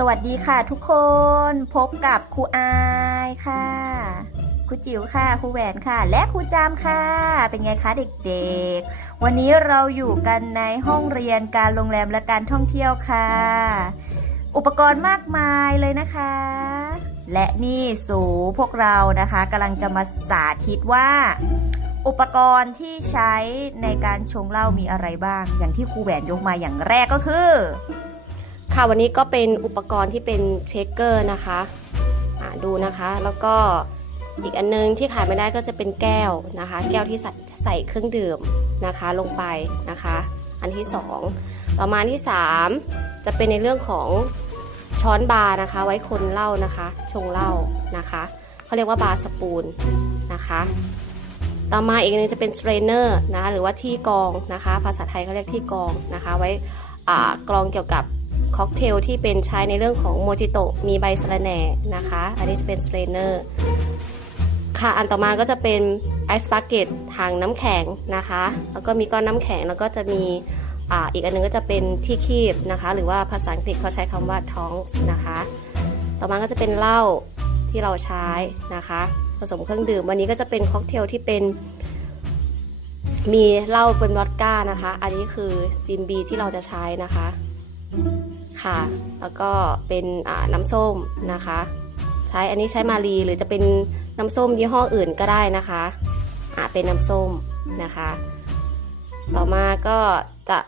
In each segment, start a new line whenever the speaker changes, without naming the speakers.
สวัสดีค่ะทุกคนพบกับครูอายค่ะครูจิ๋วค่ะครูแหวนค่ะ และครูจามค่ะ เป็นไงคะเด็กๆ วันนี้เราอยู่กันในห้องเรียนการโรงแรมและการท่องเที่ยวค่ะ อุปกรณ์มากมายเลยนะคะ และนี่สูพวกเรานะคะกำลังจะมาสาธิตว่า อุปกรณ์ที่ใช้ในการชงเหล้ามีอะไรบ้าง อย่างที่ครูแหวนยกมาอย่างแรกก็คือ
ค่ะวันนี้ก็เป็นอุปกรณ์ที่เป็นเชคเกอร์นะคะดูนะคะแล้วก็อีกอันนึงที่ขายไม่ได้ก็จะเป็นแก้วนะคะ แก้วที่ใส่ใส่เครื่องดื่มนะคะลงไปนะคะ อันที่สองต่อมาที่สามจะเป็นในเรื่องของช้อนบาร์นะคะ ไว้คนเหล้านะคะ ชงเหล้านะคะเขาเรียกว่าบาร์สปูนนะคะ ต่อมาอีกอันนึงจะเป็นเทรนเนอร์นะหรือว่าที่กองนะคะ ภาษาไทยเขาเรียกที่กองนะคะ ไว้กรองเกี่ยวกับ ค็อกเทลที่เป็นใช้ในเรื่องของโมจิโตะมีใบสะระแหน่นะคะ อันนี้จะเป็นสเตรนเนอร์ค่ะอันต่อมาก็จะเป็นไอซ์บักเก็ตถังน้ำแข็งนะคะ แล้วก็มีก้อนน้ำแข็งแล้วก็จะมีอ่าอีกอันหนึงก็จะเป็นที่คีบนะคะ หรือว่าภาษาอังกฤษเขาใช้คำว่า tongs นะคะ ต่อมาก็จะเป็นเหล้าที่เราใช้นะคะ ผสมเครื่องดื่ม วันนี้ก็จะเป็นค็อกเทลที่เป็น มีเหล้าเป็นวอดก้านะคะ อันนี้คือจิมบีที่เราจะใช้นะคะ ค่ะ แล้วก็เป็นน้ำส้มนะคะ ใช้อันนี้ใช้มารีหรือจะเป็นน้ำส้มยี่ห้ออื่นก็ได้นะคะอ่าเป็นน้ำส้มนะคะ ต่อมาก็จะ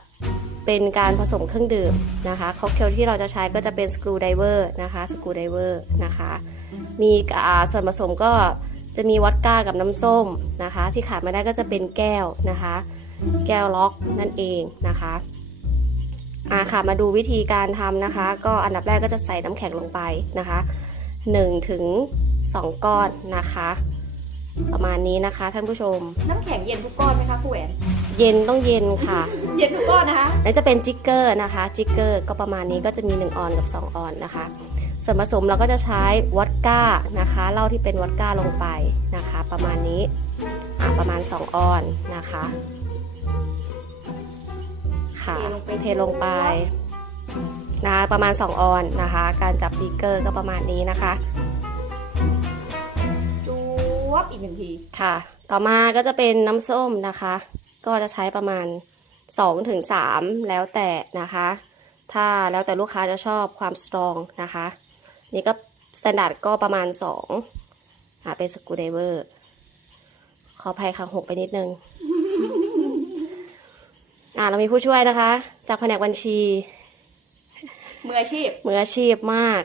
เป็นการผสมเครื่องดื่มนะคะค็อกเทลที่เราจะใช้ก็จะเป็นสกรูไดเวอร์นะคะสกรูไดเวอร์นะคะมีส่วนผสมก็จะมีวอดก้ากับน้ำส้มนะคะ ที่ขาดไม่ได้ก็จะเป็นแก้วนะคะ แก้วล็อกนั่นเองนะคะ อ่าค่ะมาดูวิธีการทำนะคะ ก็อันดับแรกก็จะใส่น้ำแข็งลงไปนะคะ1ถึง2ก้อนนะคะ ประมาณนี้นะคะท่านผู้ชม
น้ำแข็งเย็นทุกก้อนไหมคะครูแหวน
เย็นต้องเย็นค่ะ
เย็นทุกก้อนนะคะ
แล้วจะเป็นจิกเกอร์นะคะจิกเกอร์ก็ประมาณนี้ก็จะมี 1 ออนกับ 2 ออนนะคะส่วนผสมเราก็จะใช้วอดก้านะคะเหล้าที่เป็นวอดก้าลงไปนะคะ ประมาณนี้อ่าประมาณ 2 ออนนะคะ ค่ะ
เทลงไป
เทลงไปนะคะประมาณ 2 ออนนะคะ การจับจิกเกอร์ก็ประมาณนี้นะคะ
จูวบอีกหนึ่งที
ค่ะ ต่อมาก็จะเป็นน้ำส้มนะคะ ก็จะใช้ประมาณ2ถึง3แล้วแต่นะคะ ถ้าแล้วแต่ลูกค้าจะชอบความสตรองนะคะ นี่ก็สแตนดาร์ดก็ประมาณ2อ่าเป็นสกูไดเวอร์ขออภัยค่ะหกไปนิดนึง อ่าเรามีผู้ช่วยนะคะ จากแผนกบัญชี
มืออาชีพ
มืออาชีพมาก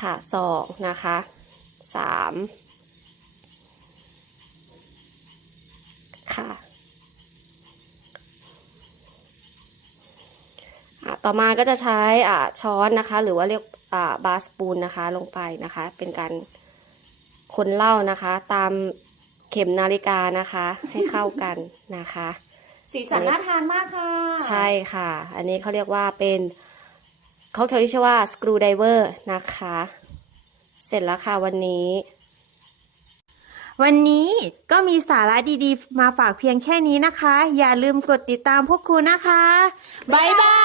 ค่ะสองนะคะสามค่ะอะต่อมาก็จะใช้อ่าช้อนนะคะ หรือว่าเรียกอ่าบาสปูนนะคะลงไปนะคะ เป็นการคนเหล้านะคะ ตามเข็มนาฬิกานะคะ ให้เข้ากันนะคะ
สีสันน่าทานมากค่ะ
ใช่ค่ะ อันนี้เขาเรียกว่าเป็นค็อกเทลที่ชื่อว่า Screwdriver นะคะ เสร็จแล้วค่ะวันนี้
วันนี้ก็มีสาระดีๆ มาฝากเพียงแค่นี้นะคะ อย่าลืมกดติดตามพวกครูนะคะ บ๊ายบาย